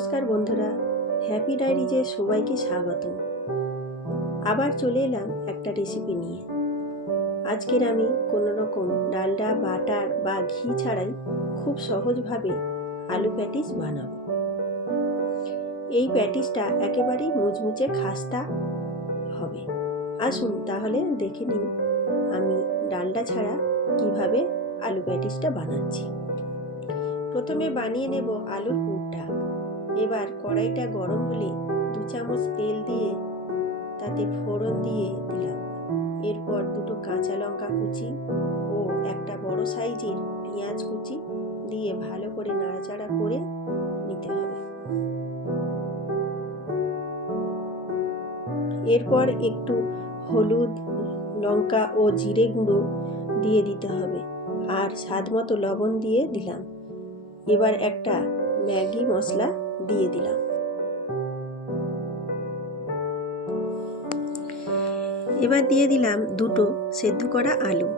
নমস্কার বন্ধুরা, হ্যাপি ডায়েরিজে সবাইকে স্বাগত। আবার চলে এলাম একটা রেসিপি নিয়ে। আজকের আমি কোনো রকম ডালডা, বাটার বা ঘি ছাড়াই খুব সহজভাবে আলু প্যাটিস বানাবো। এই প্যাটিসটা একেবারেই মুচমুচে খাস্তা হবে। আসুন তাহলে দেখে নিন আমি ডালডা ছাড়া কিভাবে আলু প্যাটিসটা বানাচ্ছি। প্রথমে বানিয়ে নেব আলুর পুরটা। এবার কড়াইটা গরম হলে 2 চামচ তেল দিয়ে তাতে ফোড়ন দিয়ে দিলাম। এরপর 2টো কাঁচা লঙ্কা কুচি ও একটা বড় সাইজের পেঁয়াজ কুচি দিয়ে ভালো করে নাড়াচাড়া করে নিতে হবে। এরপর একটু হলুদ, লঙ্কা ও জিরে গুঁড়ো দিয়ে দিতে হবে আর স্বাদমতো লবণ দিয়ে দিলাম। এবার একটা ম্যাগি মশলা দিয়ে দিলাম। এবার দিয়ে দিলাম 2টো সেদ্ধ করা আলু,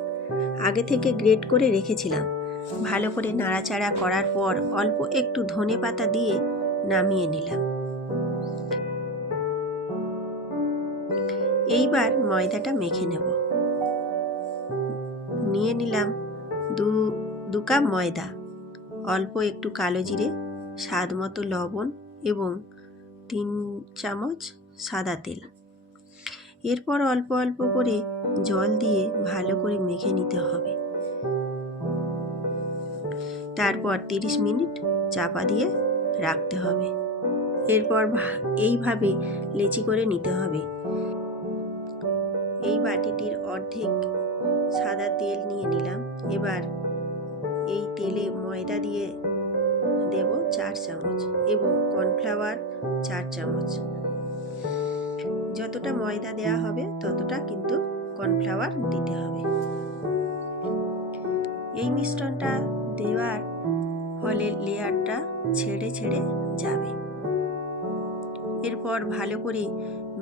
আগে থেকে গ্রেট করে রেখেছিলাম। ভালো করে নাড়াচাড়া করার পর অল্প একটু ধনেপাতা দিয়ে নামিয়ে নিলাম। এইবার ময়দাটা মেখে নেব। নিয়ে নিলাম দু কাপ ময়দা, অল্প একটু কালো জিরে, স্বাদ মতো লবণ এবং 3 চামচ সাদা তেল। এরপর অল্প অল্প করে জল দিয়ে ভালো করে মেখে নিতে হবে। তারপর 30 মিনিট চাপা দিয়ে রাখতে হবে। এরপর এইভাবে লেচি করে নিতে হবে। এই বাটিটির অর্ধেক সাদা তেল নিয়ে নিলাম। এবার এই তেলে ময়দা দিয়ে দেব 4 চামচ এবং কর্নফ্লাওয়ার 4 চামচ। যতটা ময়দা দেওয়া হবে ততটা কিন্তু কর্নফ্লাওয়ার দিতে হবে। এই মিশ্রণটা দেওয়ার ফলে লেয়ারটা ছেড়ে ছেড়ে যাবে। এরপর ভালো করে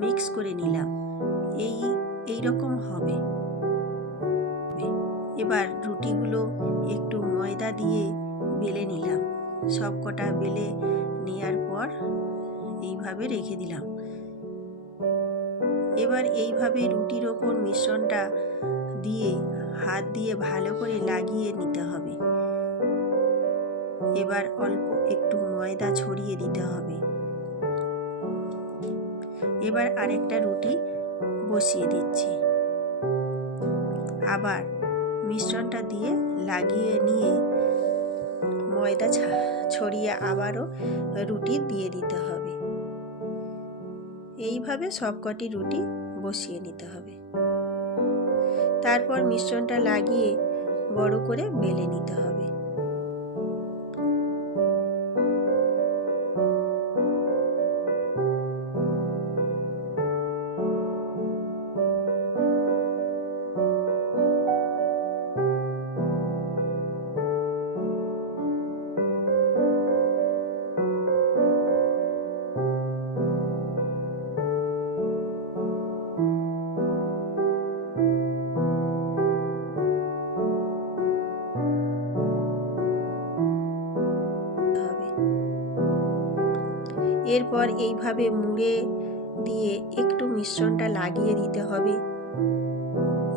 মিক্স করে নিলাম। এই রকম হবে। এবার রুটিগুলো একটু ময়দা দিয়ে বেলে নিলাম। সব কটা বেলে নেওয়ার পর এইভাবে রেখে দিলাম। এবার এইভাবে রুটির ওপর মিশ্রণটা দিয়ে হাত দিয়ে ভালো করে লাগিয়ে নিতে হবে। এবার অল্প একটু ময়দা ছড়িয়ে দিতে হবে। এবার আরেকটা রুটি বসিয়ে দিচ্ছি। আবার মিশ্রণটা দিয়ে লাগিয়ে নিয়ে ময়দা ছড়িয়ে আবারও রুটি দিয়ে দিতে হবে। এইভাবে সবকটি রুটি বসিয়ে নিতে হবে। তারপর মিশ্রণটা লাগিয়ে বড় করে বেলে নিতে হবে। এরপর এইভাবে মুড়ে দিয়ে একটু মিশ্রণটা লাগিয়ে দিতে হবে।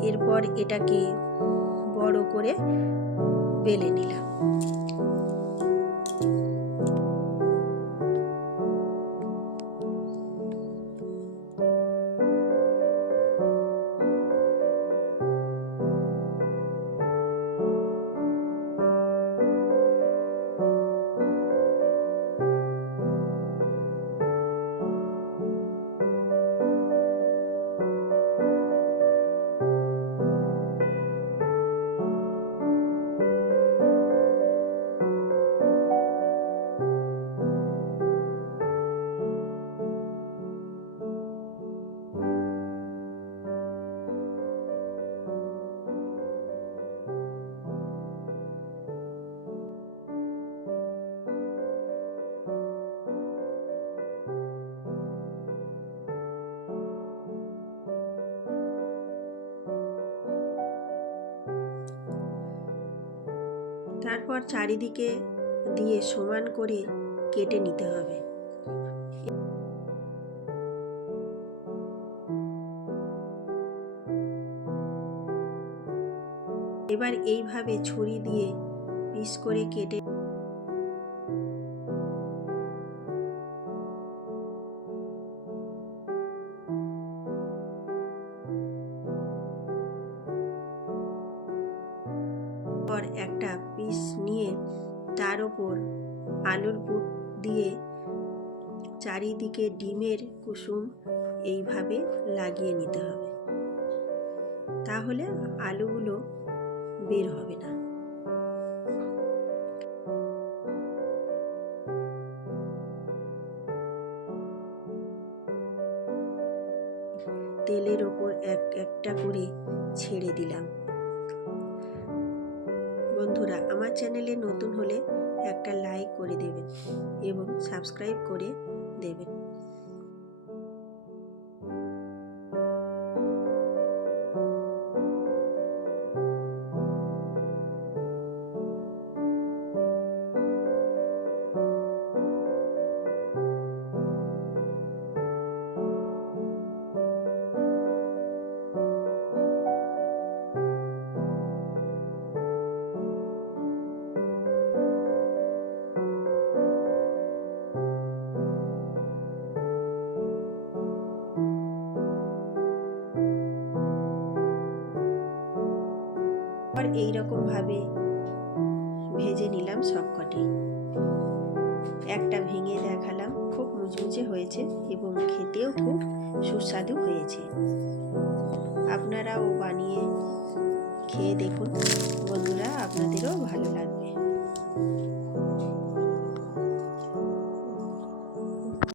এরপর এটাকে বড় করে বেলে নিলাম। তারপর চারিদিকে দিয়ে সমান করে কেটে নিতে হবে। এবার এইভাবে ছুরি দিয়ে পিস করে কেটে পর একটা পিস নিয়ে তার ওপর আলুর পুর দিয়ে চারিদিকে ডিমের কুসুম এইভাবে লাগিয়ে নিতে হবে, তাহলে আলুগুলো বের হবে না। তেলের ওপর একটা করে ছেড়ে দিলাম। বন্ধুরা, আমার চ্যানেলে নতুন হলে একটা লাইক করে দেবেন এবং সাবস্ক্রাইব করে দেবেন। আর এইরকম ভাবে ভেজে নিলাম সবকটি। একটা ভেঙে দেখালাম, খুব মুচমুচে হয়েছে এবং খেতেও খুব সুস্বাদু হয়েছে। আপনারাও বানিয়ে খেয়ে দেখুন বন্ধুরা, আপনাদেরও ভালো লাগবে।